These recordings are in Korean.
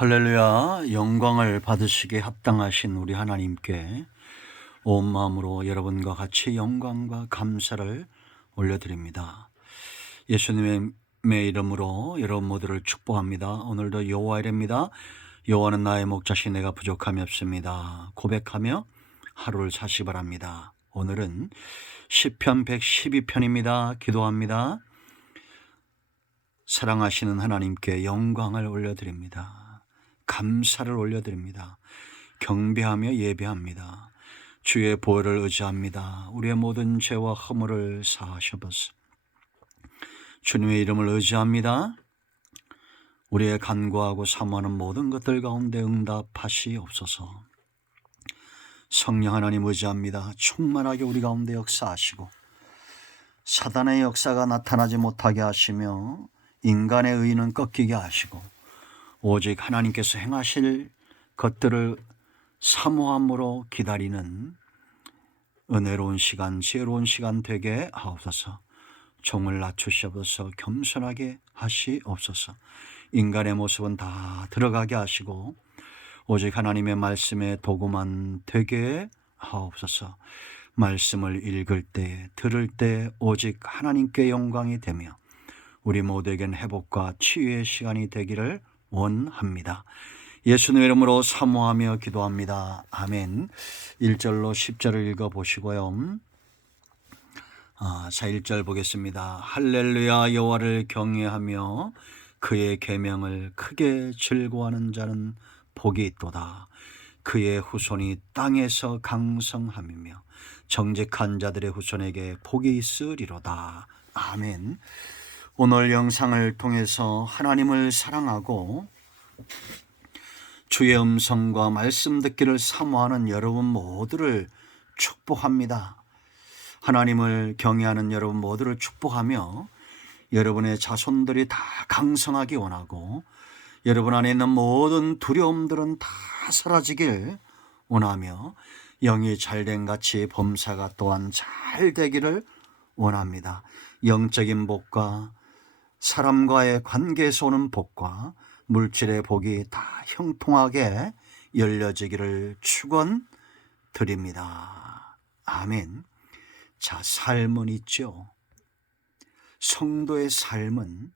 할렐루야. 영광을 받으시기에 합당하신 우리 하나님께 온 마음으로 여러분과 같이 영광과 감사를 올려드립니다. 예수님의 이름으로 여러분 모두를 축복합니다. 오늘도 여호와 이름입니다. 여호와는 나의 목자시 내가 부족함이 없습니다. 고백하며 하루를 사시 바랍니다. 오늘은 시편 112편입니다. 기도합니다. 사랑하시는 하나님께 영광을 올려드립니다. 감사를 올려드립니다. 경배하며 예배합니다. 주의 보혈을 의지합니다. 우리의 모든 죄와 허물을 사하셔버서 주님의 이름을 의지합니다. 우리의 간구하고 사모하는 모든 것들 가운데 응답하시옵소서. 성령 하나님 의지합니다. 충만하게 우리 가운데 역사하시고 사단의 역사가 나타나지 못하게 하시며 인간의 의는 꺾이게 하시고 오직 하나님께서 행하실 것들을 사모함으로 기다리는 은혜로운 시간, 지혜로운 시간 되게 하옵소서. 종을 낮추시옵소서. 겸손하게 하시옵소서. 인간의 모습은 다 들어가게 하시고 오직 하나님의 말씀에 도구만 되게 하옵소서. 말씀을 읽을 때, 들을 때 오직 하나님께 영광이 되며 우리 모두에겐 회복과 치유의 시간이 되기를 원합니다. 예수님의 이름으로 사모하며 기도합니다. 아멘. 1절로 10절을 읽어보시고요. 자, 1절 보겠습니다. 할렐루야. 여호와를 경외하며 그의 계명을 크게 즐거워하는 자는 복이 있도다. 그의 후손이 땅에서 강성함이며 정직한 자들의 후손에게 복이 있으리로다. 아멘. 오늘 영상을 통해서 하나님을 사랑하고 주의 음성과 말씀 듣기를 사모하는 여러분 모두를 축복합니다. 하나님을 경외하는 여러분 모두를 축복하며 여러분의 자손들이 다 강성하기 원하고 여러분 안에 있는 모든 두려움들은 다 사라지길 원하며 영이 잘된 같이 범사가 또한 잘 되기를 원합니다. 영적인 복과 사람과의 관계에서 오는 복과 물질의 복이 다 형통하게 열려지기를 축원드립니다. 아멘. 자, 삶은 있죠. 성도의 삶은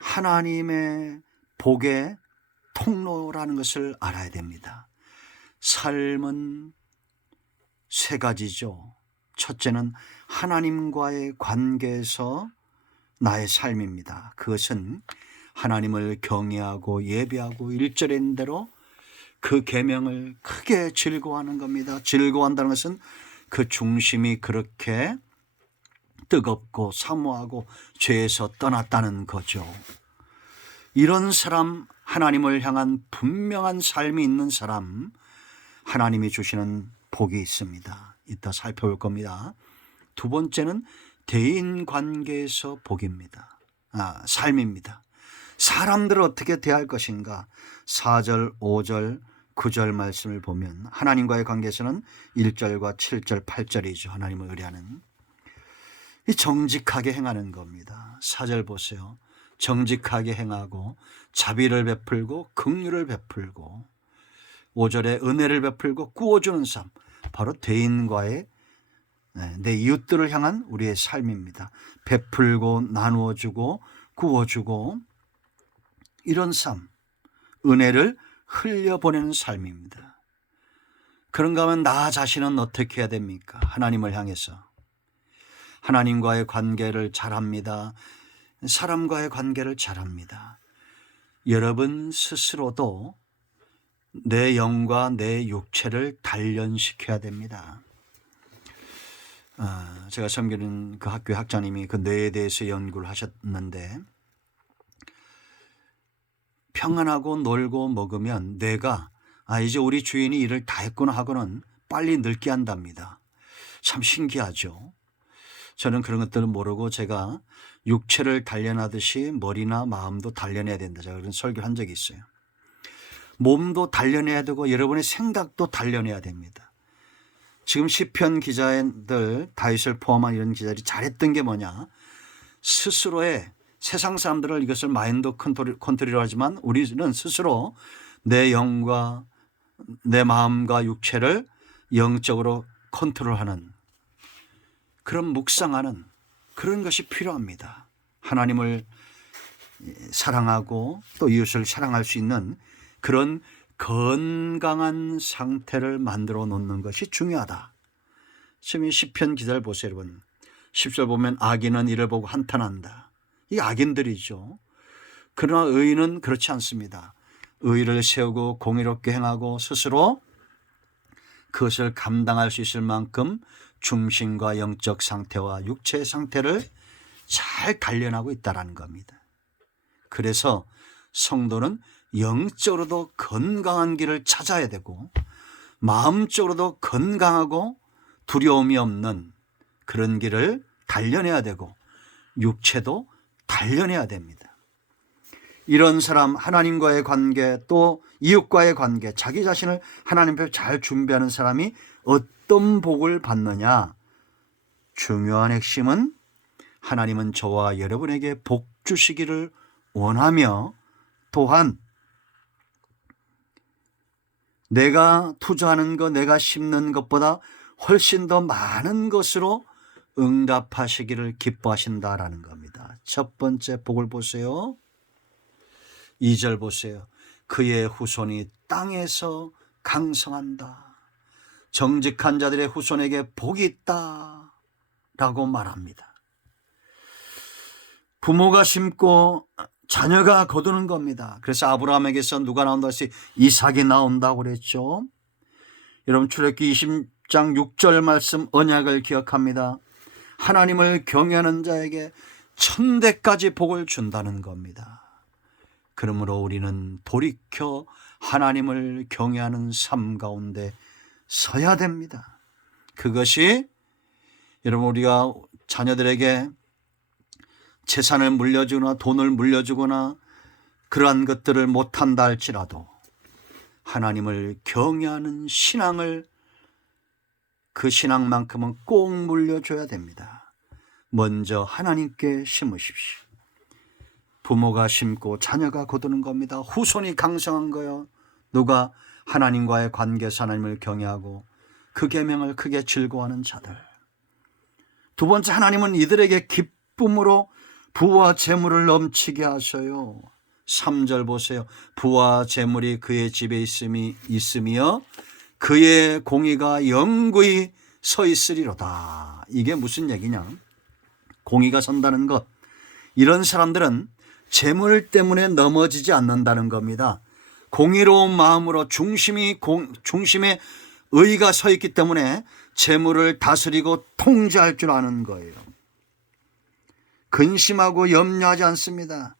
하나님의 복의 통로라는 것을 알아야 됩니다. 삶은 세 가지죠. 첫째는 하나님과의 관계에서 나의 삶입니다. 그것은 하나님을 경외하고 예배하고 1절에 있는 대로 그 계명을 크게 즐거워하는 겁니다. 즐거워한다는 것은 그 중심이 그렇게 뜨겁고 사모하고 죄에서 떠났다는 거죠. 이런 사람, 하나님을 향한 분명한 삶이 있는 사람, 하나님이 주시는 복이 있습니다. 이따 살펴볼 겁니다. 두 번째는 대인관계에서 복입니다. 삶입니다. 사람들을 어떻게 대할 것인가. 4절, 5절, 9절 말씀을 보면 하나님과의 관계에서는 1절과 7절, 8절이죠. 하나님을 의뢰하는. 이 정직하게 행하는 겁니다. 4절 보세요. 정직하게 행하고 자비를 베풀고 긍휼을 베풀고 5절에 은혜를 베풀고 구워주는 삶. 바로 대인과의 내 이웃들을 향한 우리의 삶입니다. 베풀고 나누어주고 구워주고 이런 삶, 은혜를 흘려보내는 삶입니다. 그런가 하면 나 자신은 어떻게 해야 됩니까? 하나님을 향해서 하나님과의 관계를 잘합니다. 사람과의 관계를 잘합니다. 여러분 스스로도 내 영과 내 육체를 단련시켜야 됩니다. 제가 섬기는 그 학교의 학장님이 그 뇌에 대해서 연구를 하셨는데 평안하고 놀고 먹으면 뇌가 이제 우리 주인이 일을 다 했구나 하고는 빨리 늙게 한답니다. 참 신기하죠. 저는 그런 것들을 모르고 제가 육체를 단련하듯이 머리나 마음도 단련해야 된다. 제가 그런 설교를 한 적이 있어요. 몸도 단련해야 되고 여러분의 생각도 단련해야 됩니다. 지금 시편 기자들 다윗을 포함한 이런 기자들이 잘했던 게 뭐냐? 스스로의 세상 사람들은 이것을 마인드 컨트롤이라고 하지만 우리는 스스로 내 영과 내 마음과 육체를 영적으로 컨트롤하는 그런 묵상하는 그런 것이 필요합니다. 하나님을 사랑하고 또 이웃을 사랑할 수 있는 그런 건강한 상태를 만들어 놓는 것이 중요하다. 지금 이 시편 기사를 보세요, 여러분. 10절 보면 악인은 이를 보고 한탄한다. 이 악인들이죠. 그러나 의인은 그렇지 않습니다. 의를 세우고 공의롭게 행하고 스스로 그것을 감당할 수 있을 만큼 중심과 영적 상태와 육체의 상태를 잘 단련하고 있다는 겁니다. 그래서 성도는 영적으로도 건강한 길을 찾아야 되고 마음적으로도 건강하고 두려움이 없는 그런 길을 단련해야 되고 육체도 단련해야 됩니다. 이런 사람, 하나님과의 관계 또 이웃과의 관계, 자기 자신을 하나님 앞에 잘 준비하는 사람이 어떤 복을 받느냐? 중요한 핵심은 하나님은 저와 여러분에게 복 주시기를 원하며 또한 내가 투자하는 것, 내가 심는 것보다 훨씬 더 많은 것으로 응답하시기를 기뻐하신다라는 겁니다. 첫 번째 복을 보세요. 2절 보세요. 그의 후손이 땅에서 강성한다. 정직한 자들의 후손에게 복이 있다 라고 말합니다. 부모가 심고 자녀가 거두는 겁니다. 그래서 아브라함에게서 누가 나온다 했지? 이삭이 나온다고 그랬죠. 여러분 출애굽기 20장 6절 말씀 언약을 기억합니다. 하나님을 경외하는 자에게 1000대까지 복을 준다는 겁니다. 그러므로 우리는 돌이켜 하나님을 경외하는 삶 가운데 서야 됩니다. 그것이 여러분 우리가 자녀들에게 재산을 물려주거나 돈을 물려주거나 그러한 것들을 못한다 할지라도 하나님을 경외하는 신앙을 그 신앙만큼은 꼭 물려줘야 됩니다. 먼저 하나님께 심으십시오. 부모가 심고 자녀가 거두는 겁니다. 후손이 강성한 거요. 누가 하나님과의 관계에서 하나님을 경외하고 그 계명을 크게 즐거워하는 자들. 두 번째, 하나님은 이들에게 기쁨으로 부와 재물을 넘치게 하셔요. 3절 보세요. 부와 재물이 그의 집에 있으며 그의 공의가 영구히 서 있으리로다. 이게 무슨 얘기냐? 공의가 선다는 것. 이런 사람들은 재물 때문에 넘어지지 않는다는 겁니다. 공의로운 마음으로 중심에 의가 서 있기 때문에 재물을 다스리고 통제할 줄 아는 거예요. 근심하고 염려하지 않습니다.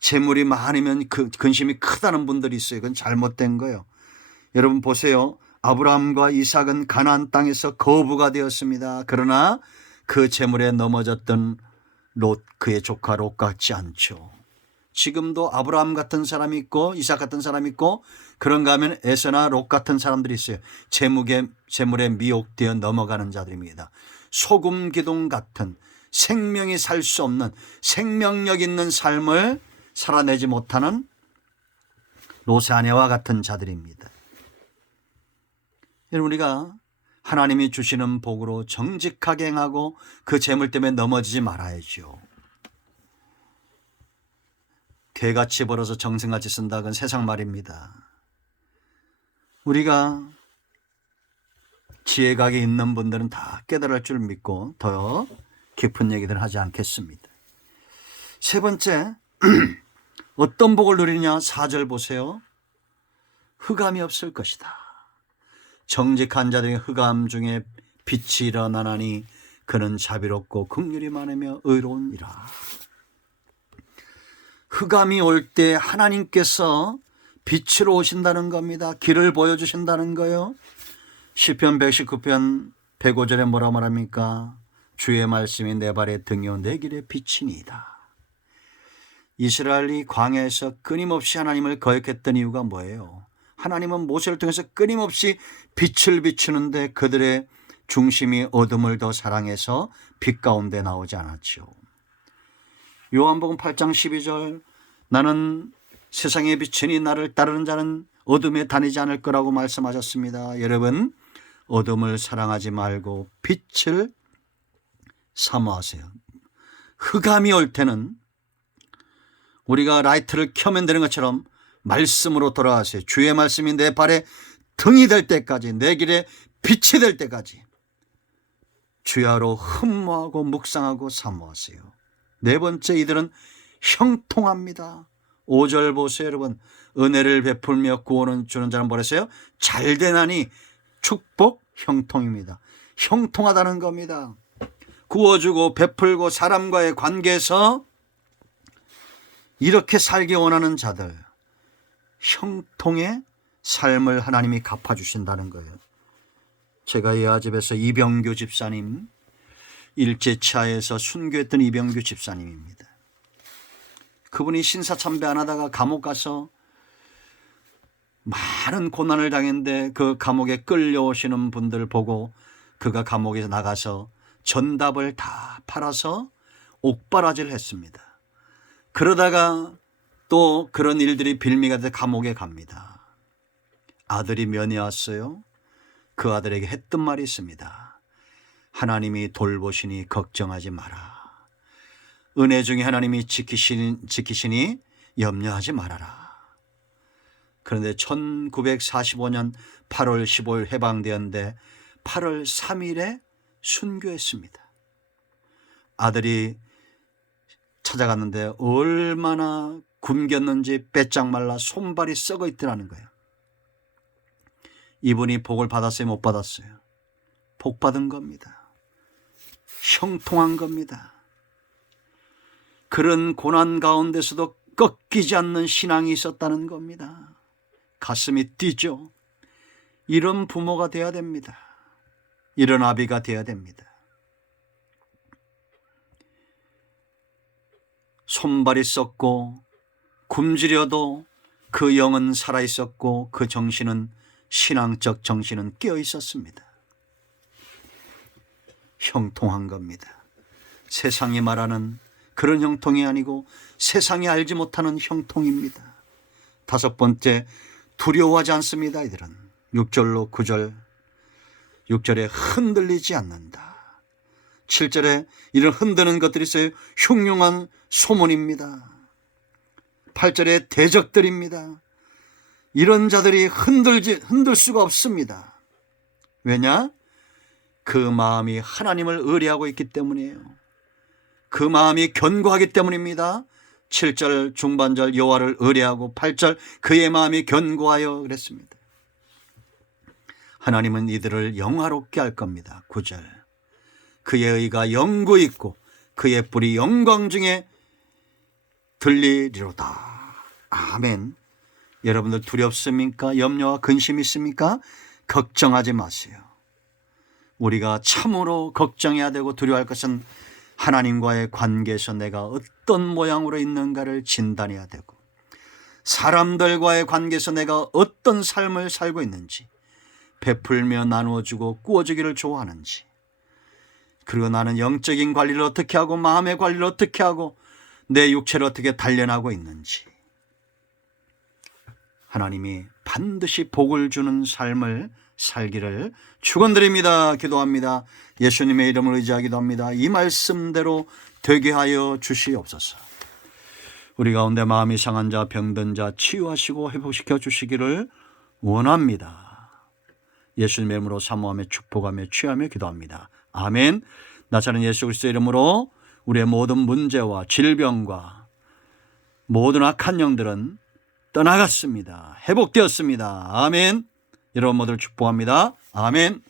재물이 많으면 그 근심이 크다는 분들이 있어요. 그건 잘못된 거예요. 여러분 보세요. 아브라함과 이삭은 가나안 땅에서 거부가 되었습니다. 그러나 그 재물에 넘어졌던 롯, 그의 조카 롯 같지 않죠. 지금도 아브라함 같은 사람이 있고 이삭 같은 사람이 있고 그런가 하면 에서나 롯 같은 사람들이 있어요. 재물에 미혹되어 넘어가는 자들입니다. 소금 기둥 같은 생명이 살 수 없는 생명력 있는 삶을 살아내지 못하는 롯의 아내와 같은 자들입니다. 여러분 우리가 하나님이 주시는 복으로 정직하게 행하고 그 재물 때문에 넘어지지 말아야죠. 개같이 벌어서 정승같이 쓴다. 그건 세상 말입니다. 우리가 지혜각이 있는 분들은 다 깨달을 줄 믿고 더 깊은 얘기들 하지 않겠습니다. 세 번째, 어떤 복을 누리느냐? 4절 보세요. 흑암이 없을 것이다. 정직한 자들의 흑암 중에 빛이 일어나나니 그는 자비롭고 긍휼이 많으며 의로우니라. 흑암이 올 때 하나님께서 빛으로 오신다는 겁니다. 길을 보여주신다는 거예요. 시편 119편 105절에 뭐라 말합니까? 주의 말씀이 내 발의 등이요 내 길의 빛이니이다. 이스라엘이 광야에서 끊임없이 하나님을 거역했던 이유가 뭐예요? 하나님은 모세를 통해서 끊임없이 빛을 비추는데 그들의 중심이 어둠을 더 사랑해서 빛 가운데 나오지 않았죠. 요한복음 8장 12절 나는 세상의 빛이니 나를 따르는 자는 어둠에 다니지 않을 거라고 말씀하셨습니다. 여러분, 어둠을 사랑하지 말고 빛을 사모하세요. 흑암이 올 때는 우리가 라이트를 켜면 되는 것처럼 말씀으로 돌아가세요. 주의 말씀이 내 발에 등이 될 때까지, 내 길에 빛이 될 때까지 주야로 흠모하고 묵상하고 사모하세요. 네 번째, 이들은 형통합니다. 5절 보세요, 여러분. 은혜를 베풀며 구원을 주는 자는 뭐랬어요? 잘되나니 축복 형통입니다. 형통하다는 겁니다. 구워주고 베풀고 사람과의 관계에서 이렇게 살기 원하는 자들, 형통의 삶을 하나님이 갚아주신다는 거예요. 제가 예아집에서 이병규 집사님, 일제차에서 순교했던 이병규 집사님입니다. 그분이 신사참배 안 하다가 감옥 가서 많은 고난을 당했는데 그 감옥에 끌려오시는 분들 보고 그가 감옥에서 나가서 전답을 다 팔아서 옥바라지를 했습니다. 그러다가 또 그런 일들이 빌미가 돼서 감옥에 갑니다. 아들이 면회 왔어요. 그 아들에게 했던 말이 있습니다. 하나님이 돌보시니 걱정하지 마라. 은혜 중에 하나님이 지키시니 염려하지 말아라. 그런데 1945년 8월 15일 해방되었는데 8월 3일에 순교했습니다. 아들이 찾아갔는데 얼마나 굶겼는지 빼짝 말라 손발이 썩어 있더라는 거예요. 이분이 복을 받았어요, 못 받았어요? 복 받은 겁니다. 형통한 겁니다. 그런 고난 가운데서도 꺾이지 않는 신앙이 있었다는 겁니다. 가슴이 뛰죠. 이런 부모가 되어야 됩니다. 이런 아비가 되어야 됩니다. 손발이 썩고 굶주려도 그 영은 살아있었고 그 정신은, 신앙적 정신은 깨어 있었습니다. 형통한 겁니다. 세상이 말하는 그런 형통이 아니고 세상이 알지 못하는 형통입니다. 다섯 번째, 두려워하지 않습니다. 이들은 6절로 9절, 6절에 흔들리지 않는다. 7절에 이런 흔드는 것들이 있어요. 흉흉한 소문입니다. 8절에 대적들입니다. 이런 자들이 흔들 수가 없습니다. 왜냐? 그 마음이 하나님을 의뢰하고 있기 때문이에요. 그 마음이 견고하기 때문입니다. 7절 중반절 여호와를 의뢰하고 8절 그의 마음이 견고하여 그랬습니다. 하나님은 이들을 영화롭게 할 겁니다. 9절 그의 의가 영구 있고 그의 뿔이 영광 중에 들리리로다. 아멘. 여러분들 두렵습니까? 염려와 근심이 있습니까? 걱정하지 마세요. 우리가 참으로 걱정해야 되고 두려워할 것은 하나님과의 관계에서 내가 어떤 모양으로 있는가를 진단해야 되고, 사람들과의 관계에서 내가 어떤 삶을 살고 있는지, 베풀며 나누어주고 꾸어주기를 좋아하는지, 그리고 나는 영적인 관리를 어떻게 하고 마음의 관리를 어떻게 하고 내 육체를 어떻게 단련하고 있는지, 하나님이 반드시 복을 주는 삶을 살기를 축원드립니다. 기도합니다. 예수님의 이름을 의지하기도 합니다. 이 말씀대로 되게 하여 주시옵소서. 우리 가운데 마음이 상한 자, 병든 자 치유하시고 회복시켜 주시기를 원합니다. 예수님의 이름으로 사모하며 축복하며 취하며 기도합니다. 아멘. 나사렛 예수 그리스도의 이름으로 우리의 모든 문제와 질병과 모든 악한 영들은 떠나갔습니다. 회복되었습니다. 아멘. 여러분 모두를 축복합니다. 아멘.